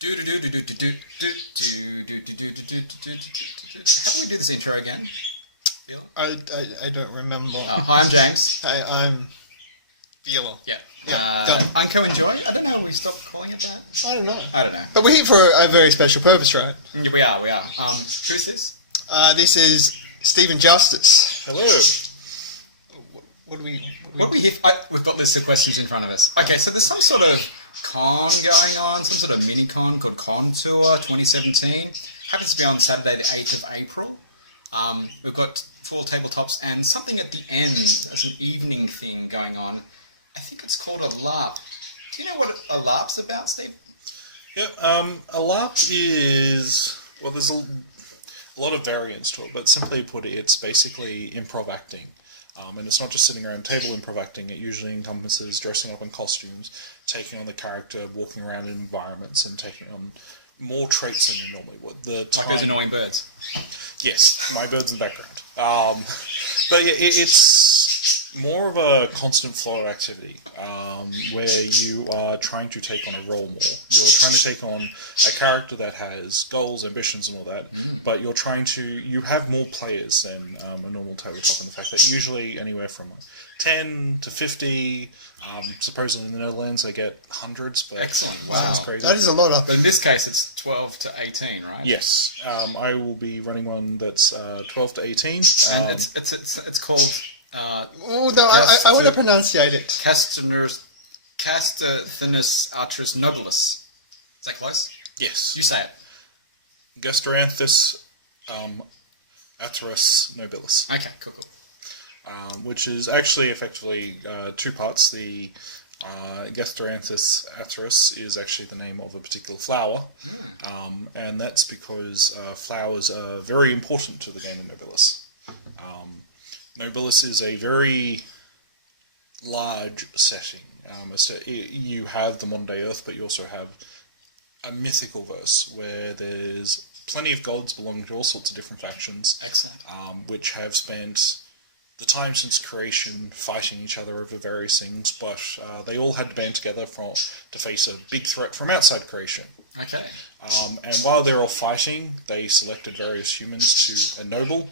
do we do this intro again? Bill? I don't remember. Hi, I'm James. Hi, I'm Biela. Yeah. Done. Unco Enjoy? I don't know, we stopped calling it that? I don't know. I don't know. But we're here for a very special purpose, right? Yeah, we are. Who's this? This is Stephen Justice. Hello. What do we... We've got lists of questions in front of us. Okay, so there's some sort of con going on, some sort of mini-con called Con Tour 2017. Happens to be on Saturday the 8th of April. We've got 4 tabletops and something at the end as an evening thing going on. I think it's called a LARP. Do you know what a LARP's about, Steve? Yeah, a LARP is... Well, there's a lot of variants to it, but simply put, it's basically improv acting. And it's not just sitting around a table improv acting, it usually encompasses dressing up in costumes, taking on the character, walking around in environments, and taking on more traits than you normally would. Like those annoying birds. Yes, my bird's in the background. But yeah, it's more of a constant flow of activity, where you are trying to take on a role more. You're trying to take on a character that has goals, ambitions and all that, but you have more players than a normal tabletop in the fact that usually anywhere from 10 to 50, supposedly in the Netherlands they get hundreds, but excellent. Wow. Sounds crazy. That is a lot of... But in this case it's 12 to 18, right? Yes, I will be running one that's 12 to 18. And it's called... oh, no, I want to pronunciate it. Gasteranthus Atratus Nobilis. Is that close? Yes. You say it. Gasteranthus Atratus Nobilis. Okay, cool. Which is actually effectively 2 parts. The Gasteranthus Atratus is actually the name of a particular flower, and that's because flowers are very important to the game of Nobilis. Nobilis is a very large setting. You have the modern day Earth, but you also have a mythical verse where there's plenty of gods belonging to all sorts of different factions, which have spent the time since creation fighting each other over various things, but they all had to band together to face a big threat from outside creation. Okay. And while they're all fighting, they selected various humans to ennoble,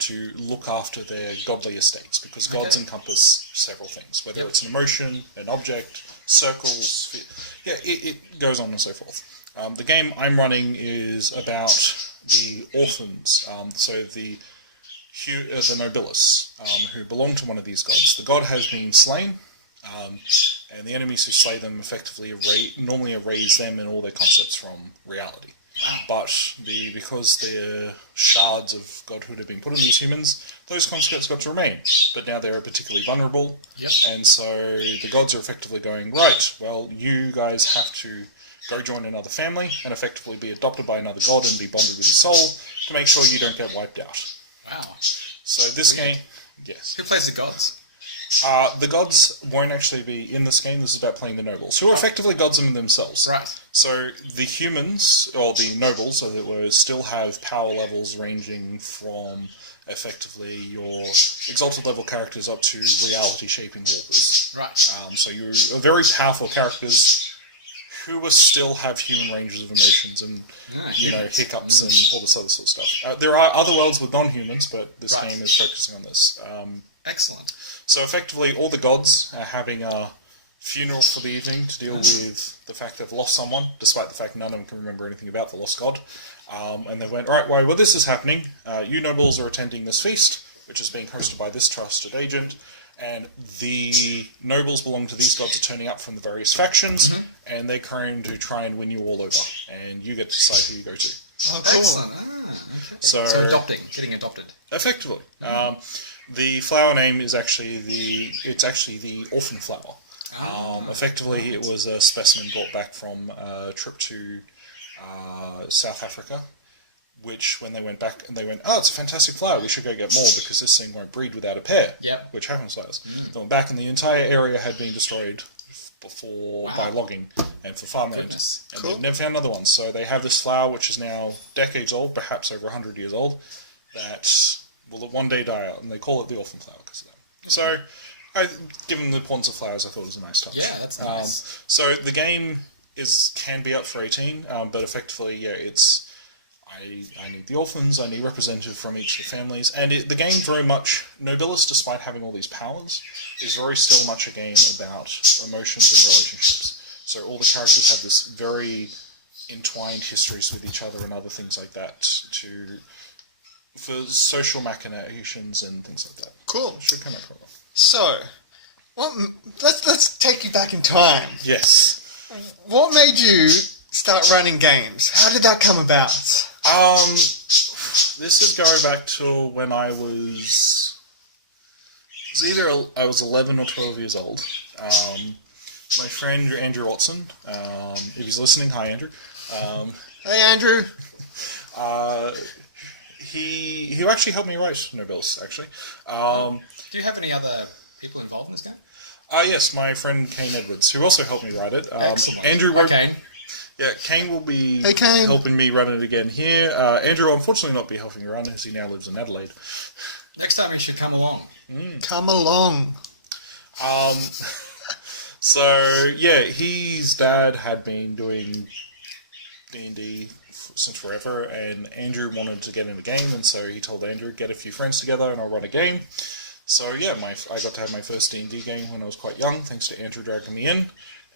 to look after their godly estates, because gods encompass several things, whether it's an emotion, an object, circles, it goes on and so forth. The game I'm running is about the orphans, so the Nobilis, who belong to one of these gods. The god has been slain, and the enemies who slay them effectively normally erase them and all their concepts from reality. But because they're shards of godhood have been put in these humans, those concepts got to remain. But now they're particularly vulnerable, and so the gods are effectively going, right, well, you guys have to go join another family and effectively be adopted by another god and be bonded with your soul to make sure you don't get wiped out. Wow. So this game, yes. Who plays the gods? The gods won't actually be in this game. This is about playing the nobles, who are effectively gods in themselves. Right. So the humans, or the nobles, as it were, still have power levels ranging from effectively your exalted level characters up to reality shaping warpers. Right. So you're very powerful characters who will still have human ranges of emotions and hiccups and all this other sort of stuff. There are other worlds with non-humans, but this game is focusing on this. Excellent. So effectively, all the gods are having a funeral for the evening to deal with the fact they've lost someone, despite the fact none of them can remember anything about the lost god. And they went, right, well, this is happening. You nobles are attending this feast, which is being hosted by this trusted agent, and the nobles belong to these gods are turning up from the various factions, and they're trying to win you all over, and you get to decide who you go to. Oh, cool. Excellent. So getting adopted. Effectively. The flower name is actually the orphan flower. Effectively, it was a specimen brought back from a trip to South Africa, which when they went back and they went, oh, it's a fantastic flower, we should go get more because this thing won't breed without a pair, which happens to us. They went back and the entire area had been destroyed by logging and for farmland, and they've never found another one. So they have this flower, which is now decades old, perhaps over 100 years old, that will one day die out, and they call it the orphan flower because of that. So, given the importance of flowers, I thought it was a nice touch. Yeah, that's nice. So the game can be up for 18, but effectively, yeah, it's I need the orphans, I need representative from each of the families, and the game very much, Nobilis, despite having all these powers, is very still much a game about emotions and relationships. So all the characters have this very entwined histories with each other and other things like that for social machinations and things like that. Cool. Should come out well. So, let's take you back in time. Yes. What made you start running games? How did that come about? This is going back to when I was either I was 11 or 12 years old. My friend Andrew Watson, if he's listening, hi Andrew. Hey Andrew. He actually helped me write Nobilis, actually. Do you have any other people involved in this game? Yes, my friend Kane Edwards, who also helped me write it. Excellent. Andrew won't... Okay. Yeah, Kane will be Hey, Kane. helping me run it again here. Andrew will unfortunately not be helping me run as he now lives in Adelaide. Next time you should come along. Come along. So, yeah, his dad had been doing D&D since forever, and Andrew wanted to get in the game, and so he told Andrew, get a few friends together and I'll run a game. So, yeah, I got to have my first D&D game when I was quite young, thanks to Andrew dragging me in,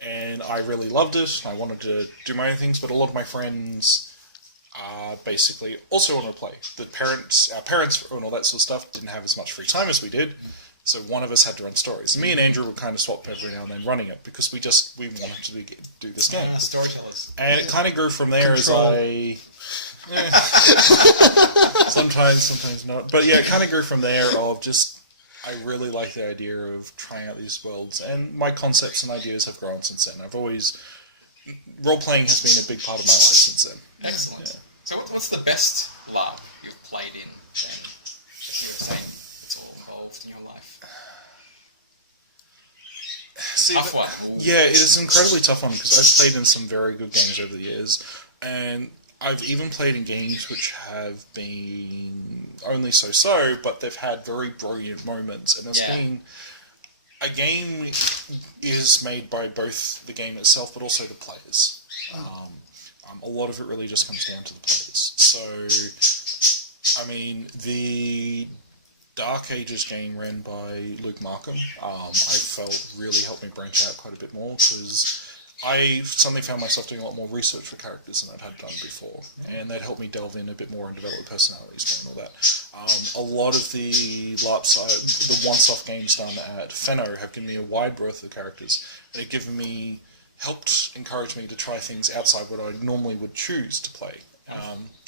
and I really loved it. I wanted to do my own things, but a lot of my friends basically also wanted to play. Our parents and all that sort of stuff didn't have as much free time as we did, so one of us had to run stories. And me and Andrew would kind of swap every now and then running it, because we wanted to do this game. Storytellers. And it kind of grew from there Control. Sometimes not. But yeah, it kind of grew from there of just, I really like the idea of trying out these worlds, and my concepts and ideas have grown since then. Role-playing has been a big part of my life since then. Excellent. Yeah. So what's the best LARP you've played in then? That you were saying it's all involved in your life. Tough one. Yeah, it is an incredibly tough one, because I've played in some very good games over the years, and I've even played in games which have been only so-so, but they've had very brilliant moments, and a game is made by both the game itself, but also the players. A lot of it really just comes down to the players. So, I mean, the Dark Ages game ran by Luke Markham, I felt really helped me branch out quite a bit more, because I suddenly found myself doing a lot more research for characters than I'd had done before, and that helped me delve in a bit more and develop personalities more and all that. A lot of the LARPs, the one-off games done at Fenno have given me a wide berth of characters, and it helped encourage me to try things outside what I normally would choose to play.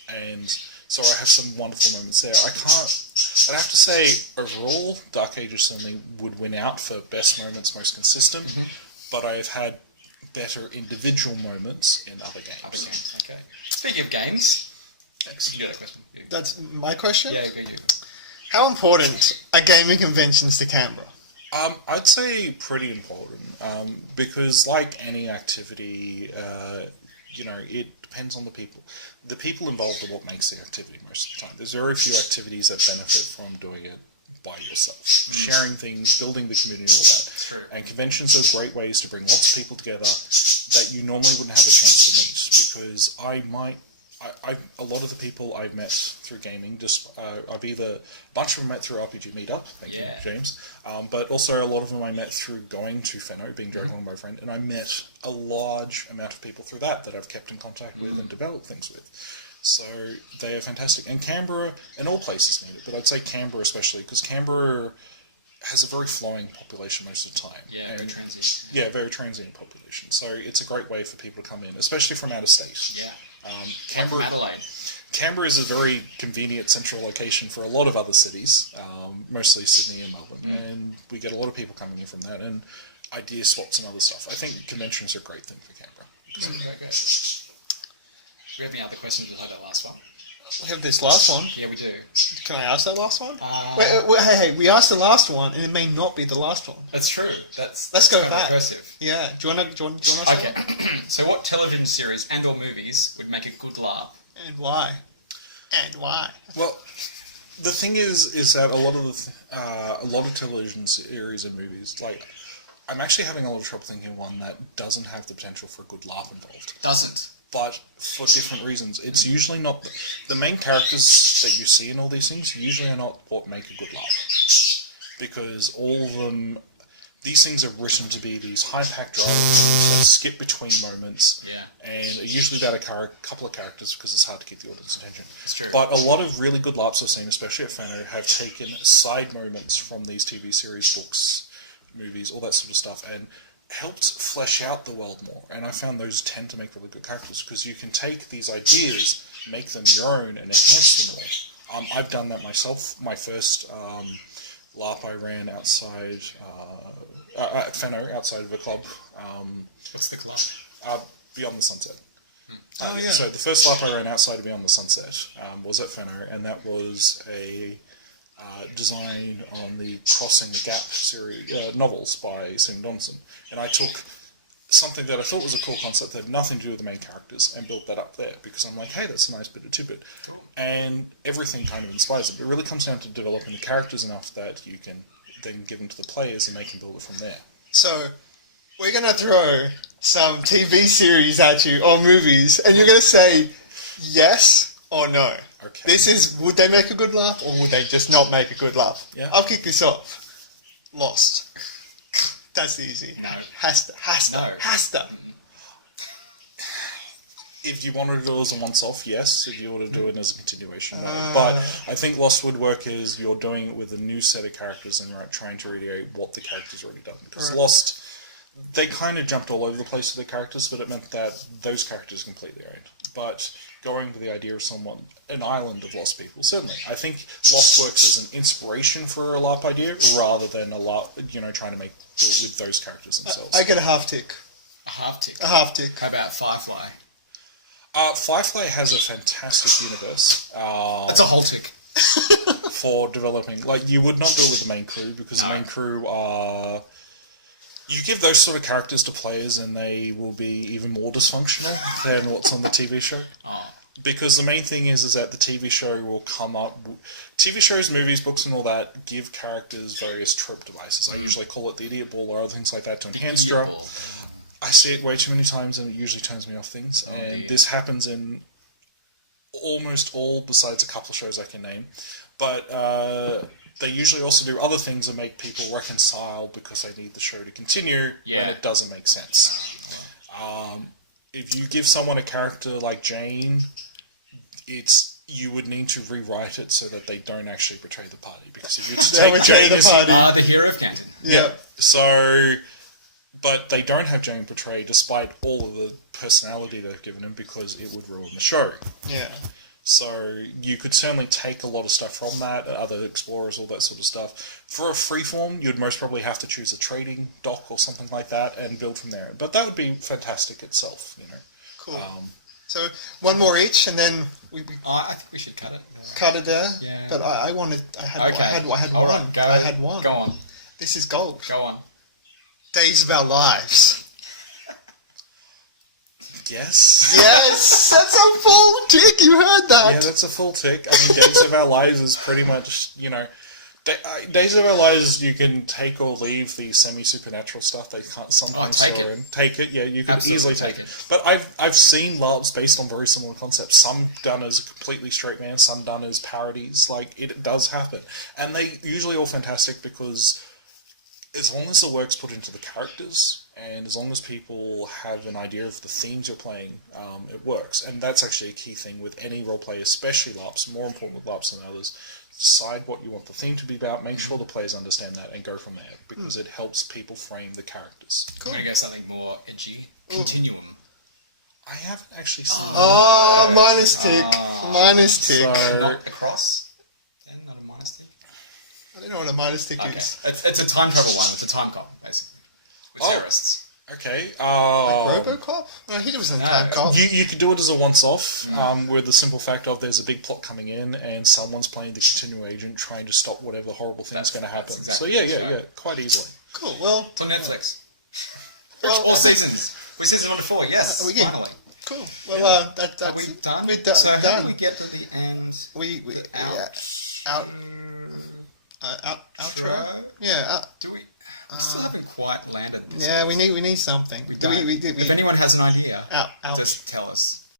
And so I have some wonderful moments there. I'd have to say, overall, Dark Ages certainly would win out for best moments, most consistent, but I've had better individual moments in other games. Okay. Speaking of games, you do that question. That's my question? Yeah, go you. How important are gaming conventions to Canberra? I'd say pretty important, because like any activity, it depends on the people. The people involved are what makes the activity most of the time. There's very few activities that benefit from doing it by yourself. Sharing things, building the community, and all that. And conventions are great ways to bring lots of people together that you normally wouldn't have a chance to meet, because a lot of the people I've met through gaming, a bunch of them met through RPG Meetup, thank you, James, but also a lot of them I met through going to Fenno, being dragged along by a friend, and I met a large amount of people through that I've kept in contact with and developed things with. So they are fantastic. And Canberra, and all places need it, but I'd say Canberra especially, because Canberra has a very flowing population most of the time. Yeah, and very transient. Yeah, very transient population. So it's a great way for people to come in, especially from out of state. Yeah. Canberra, like Adelaide. Canberra is a very convenient central location for a lot of other cities, mostly Sydney and Melbourne, and we get a lot of people coming in from that, and idea swaps and other stuff. I think conventions are a great thing for Canberra. Okay. Do we have any other questions like that last one? We have this last one. Yeah, we do. Can I ask that last one? Wait, hey, we asked the last one, and it may not be the last one. That's true. Let's go back. Progressive. Yeah. Do you want to say Okay. So what television series and or movies would make a good LARP? And why? And why? Well, the thing is that a lot of television series and movies, like I'm actually having a lot of trouble thinking of one that doesn't have the potential for a good LARP involved. Doesn't. But for different reasons. It's usually not... The main characters that you see in all these things usually are not what make a good LARP. Because all of them... These things are written to be these high-packed drama things that skip between moments, and are usually about a couple of characters because it's hard to keep the audience attention. That's true. But a lot of really good LARPs I've seen, especially at Fano, have taken side moments from these TV series, books, movies, all that sort of stuff, and helped flesh out the world more. And I found those tend to make really good characters because you can take these ideas, make them your own, and enhance them more. I've done that myself. My first LARP I ran outside... at Fano, outside of a club. What's the club? Beyond the Sunset. Yeah. So the first LARP I ran outside of Beyond the Sunset was at Fano, and that was a design on the Crossing the Gap series novels by Sim Donson. And I took something that I thought was a cool concept that had nothing to do with the main characters and built that up there, because I'm like, hey, that's a nice bit of tidbit. And everything kind of inspires it. It really comes down to developing the characters enough that you can then give them to the players and they can build it from there. So, we're going to throw some TV series at you, or movies, and you're going to say yes or no. Okay. Would they make a good laugh, or would they just not make a good laugh? Yeah. I'll kick this off. Lost. That's easy. No. Has to. If you wanted to do it as a once-off, yes. If you want to do it as a continuation, no. But I think Lost would work as you're doing it with a new set of characters and trying to recreate what the character's already done. Because Lost, they kind of jumped all over the place with the characters, but it meant that those characters completely owned. But going with the idea of an island of lost people, certainly. I think Lost works as an inspiration for a LARP idea, rather than a LARP, trying to make do it with those characters themselves. I get a half tick. A half tick. A half tick. How about Firefly? Firefly has a fantastic universe. That's a whole tick. For developing. Like, you would not do it with the main crew, because the main crew are... You give those sort of characters to players and they will be even more dysfunctional than what's on the TV show. Because the main thing is that the TV show will come up... TV shows, movies, books and all that give characters various trope devices. I usually call it the idiot ball or other things like that to enhance drama. I see it way too many times and it usually turns me off things. And this happens in almost all, besides a couple of shows I can name. But they usually also do other things that make people reconcile because they need the show to continue when it doesn't make sense. If you give someone a character like Jane, you would need to rewrite it so that they don't actually betray the party. Because if you take Jane as the hero of Canton. Yeah. So... But they don't have Jane portray, despite all of the personality they've given him, because it would ruin the show. Yeah. So you could certainly take a lot of stuff from that, other explorers, all that sort of stuff. For a freeform, you'd most probably have to choose a trading dock or something like that and build from there. But that would be fantastic itself, Cool. So one more each, and then I think we should cut it. Cut it there. Yeah. But I wanted. I had one. Right, I had one. Go on. This is gold. Go on. Days of Our Lives. Yes. Yes, that's a full tick. You heard that. Yeah, that's a full tick. I mean, Days of Our Lives is pretty much, Days of Our Lives, you can take or leave the semi-supernatural stuff they can't sometimes throw in. Take it, yeah, you can easily take it. But I've seen LARPs based on very similar concepts. Some done as a completely straight man, some done as parodies. Like, it does happen. And they usually all fantastic because as long as the work's put into the characters, and as long as people have an idea of the themes you're playing, it works. And that's actually a key thing with any roleplay, especially LARPs, more important with LARPs than others. Decide what you want the theme to be about, make sure the players understand that, and go from there, because it helps people frame the characters. Cool. I'm going to go something more edgy. Continuum. I haven't actually seen Oh, minus tick. Minus tick. So, Not across. Then not a minus tick. I don't know what a minus tick is. It's a time travel one. It's a time cop, basically. With terrorists. okay. Like RoboCop? No, he was in Time Cop. You could do it as a once-off, with the simple fact of there's a big plot coming in, and someone's playing the continuing agent trying to stop whatever horrible thing's going to happen. Exactly So yeah, quite easily. Cool, well... It's on Netflix. Well, all seasons. We're season 1 to 4, yes. Finally. Cool. Well, that's... Are we done? We're So how done. do we get to the end? Outro? Yeah. Do we... still haven't quite landed this. Yeah, we need something. If We anyone has an idea, Out. just tell us.